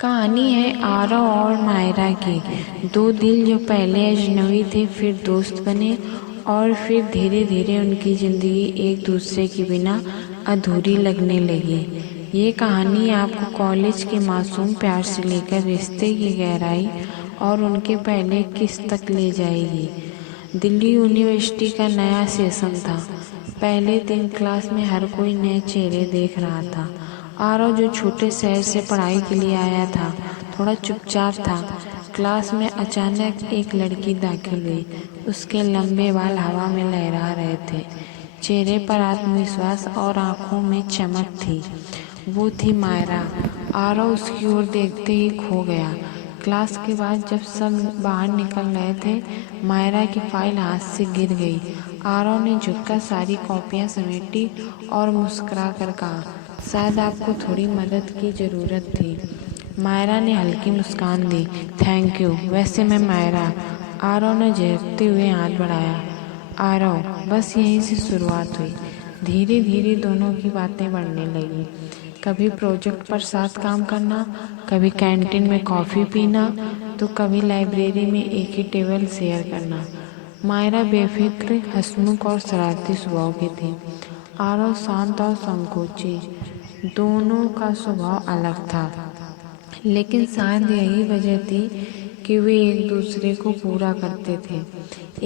कहानी है आरव और मायरा की। दो दिल जो पहले अजनबी थे फिर दोस्त बने और फिर धीरे धीरे उनकी ज़िंदगी एक दूसरे के बिना अधूरी लगने लगी। ये कहानी आपको कॉलेज के मासूम प्यार से लेकर रिश्ते की गहराई और उनके पहले किस तक ले जाएगी। दिल्ली यूनिवर्सिटी का नया सेशन था। पहले दिन क्लास में हर कोई नए चेहरे देख रहा था। आरव जो छोटे शहर से पढ़ाई के लिए आया था थोड़ा चुपचाप था। क्लास में अचानक एक लड़की दाखिल हुई। उसके लंबे बाल हवा में लहरा रहे थे, चेहरे पर आत्मविश्वास और आंखों में चमक थी। वो थी मायरा। आरव उसकी ओर देखते ही खो गया। क्लास के बाद जब सब बाहर निकल रहे थे, मायरा की फाइल हाथ से गिर गई। आरव ने झुककर सारी कॉपियां समेटी और मुस्कुरा कर कहा, शायद आपको थोड़ी मदद की ज़रूरत थी। मायरा ने हल्की मुस्कान दी, थैंक यू, वैसे मैं मायरा। आरव ने झिझकते हुए हाथ बढ़ाया। आरव, बस यहीं से शुरुआत हुई। धीरे धीरे दोनों की बातें बढ़ने लगी। कभी प्रोजेक्ट पर साथ काम करना, कभी कैंटीन में कॉफ़ी पीना, तो कभी लाइब्रेरी में एक ही टेबल शेयर करना। मायरा बेफिक्र, हंसमुख और शरारती स्वभाव की थी। आरव शांत और संकोची। दोनों का स्वभाव अलग था, लेकिन शायद यही वजह थी कि वे एक दूसरे को पूरा करते थे।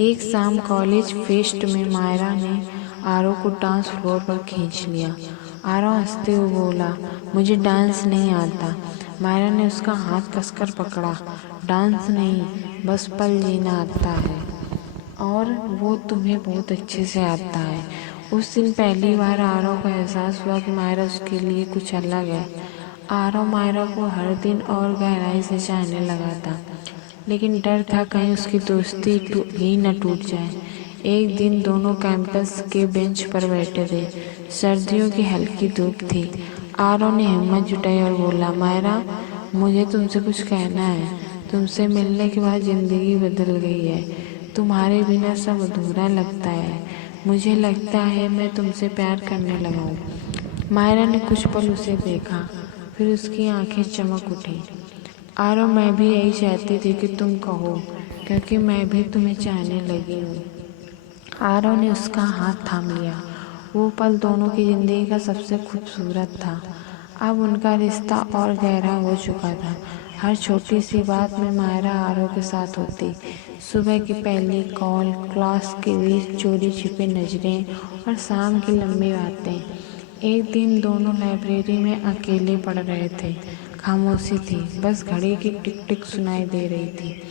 एक शाम कॉलेज फेस्ट में मायरा ने आरव को डांस फ्लोर पर खींच लिया। आरव हंसते हुए बोला, मुझे डांस नहीं आता। मायरा ने उसका हाथ कसकर पकड़ा, डांस नहीं, बस पल जीना आता है, और वो तुम्हें बहुत अच्छे से आता है। उस दिन पहली बार आरव को एहसास हुआ कि मायरा उसके लिए कुछ अलग है। आरव मायरा को हर दिन और गहराई से चाहने लगा था, लेकिन डर था कहीं उसकी दोस्ती ही न टूट जाए। एक दिन दोनों कैंपस के बेंच पर बैठे थे। सर्दियों की हल्की धूप थी। आरव ने हिम्मत जुटाई और बोला, मायरा, मुझे तुमसे कुछ कहना है। तुमसे मिलने के बाद ज़िंदगी बदल गई है। तुम्हारे बिना सब अधूरा लगता है। मुझे लगता है मैं तुमसे प्यार करने लगा हूँ। मायरा ने कुछ पल उसे देखा, फिर उसकी आंखें चमक उठी। आरव, मैं भी यही चाहती थी कि तुम कहो, क्योंकि मैं भी तुम्हें चाहने लगी हूँ। आरव ने उसका हाथ थाम लिया। वो पल दोनों की ज़िंदगी का सबसे खूबसूरत था। अब उनका रिश्ता और गहरा हो चुका था। हर छोटी सी बात में मायरा आरव के साथ होती। सुबह की पहली कॉल, क्लास के बीच चोरी छिपे नज़रें और शाम की लंबी बातें। एक दिन दोनों लाइब्रेरी में अकेले पढ़ रहे थे। खामोशी थी, बस घड़ी की टिक टिक सुनाई दे रही थी।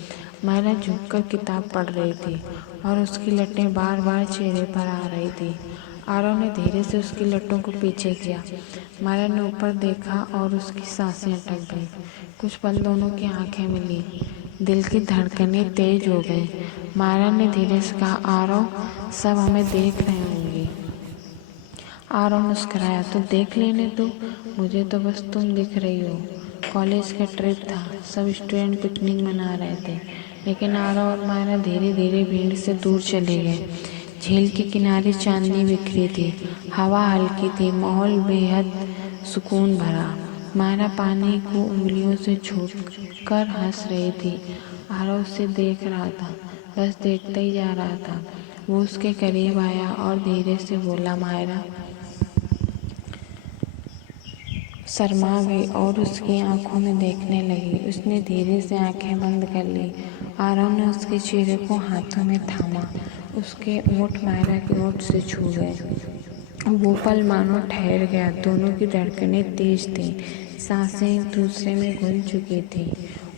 मायरा झुककर किताब पढ़ रही थी और उसकी लटें बार बार चेहरे पर आ रही थी। आरव ने धीरे से उसकी लटों को पीछे किया। मायरा ने ऊपर देखा और उसकी सांसें अटक गईं। कुछ पल दोनों की आंखें मिली, दिल की धड़कनें तेज हो गईं। मायरा ने धीरे से कहा, आरव, सब हमें देख रहे होंगे। आरव मुस्कुराया, तो देख लेने दो, मुझे तो बस तुम दिख रही हो। कॉलेज का ट्रिप था, सब स्टूडेंट पिकनिक मना रहे थे, लेकिन आरव और मायरा धीरे धीरे भीड़ से दूर चले गए। झील के किनारे चांदनी बिखरी थी, हवा हल्की थी, माहौल बेहद सुकून भरा। मायरा पानी को उंगलियों से छूकर हंस रही थी। आरव उसे देख रहा था, बस देखता ही जा रहा था। वो उसके करीब आया और धीरे से बोला, मायरा। शर्मा गई और उसकी आंखों में देखने लगी। उसने धीरे से आंखें बंद कर ली। आरव ने उसके चेहरे को हाथों में थामा। उसके ओंठ मायरा के ओंठ से छू गए। वो पल मानो ठहर गया। दोनों की धड़कनें तेज थीं, सांसें एक दूसरे में घुल चुकी थी।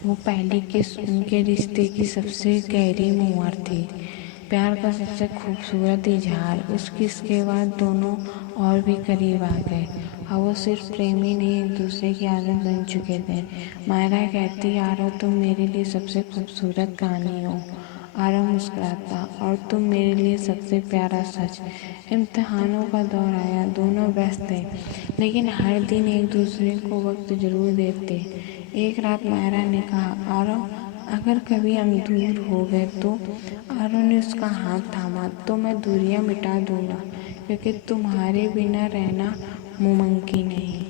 वो पहली किस उनके रिश्ते की सबसे गहरी मोहर थी, प्यार का सबसे खूबसूरत इजहार। उस किस के बाद दोनों और भी करीब आ गए। अब वो सिर्फ प्रेमी नहीं, एक दूसरे की आदत बन चुके थे। मायरा कहती, आरव, तुम मेरे लिए सबसे खूबसूरत कहानी हो। आरव मुस्कुराता, और तुम मेरे लिए सबसे प्यारा सच। इम्तिहानों का दौर आया, दोनों व्यस्त थे, लेकिन हर दिन एक दूसरे को वक्त जरूर देते। एक रात मायरा ने कहा, आरव, अगर कभी हम दूर हो गए तो? आरव ने उसका हाथ थामा, तो मैं दूरियां मिटा दूंगा, क्योंकि तुम्हारे बिना रहना मुमकिन नहीं।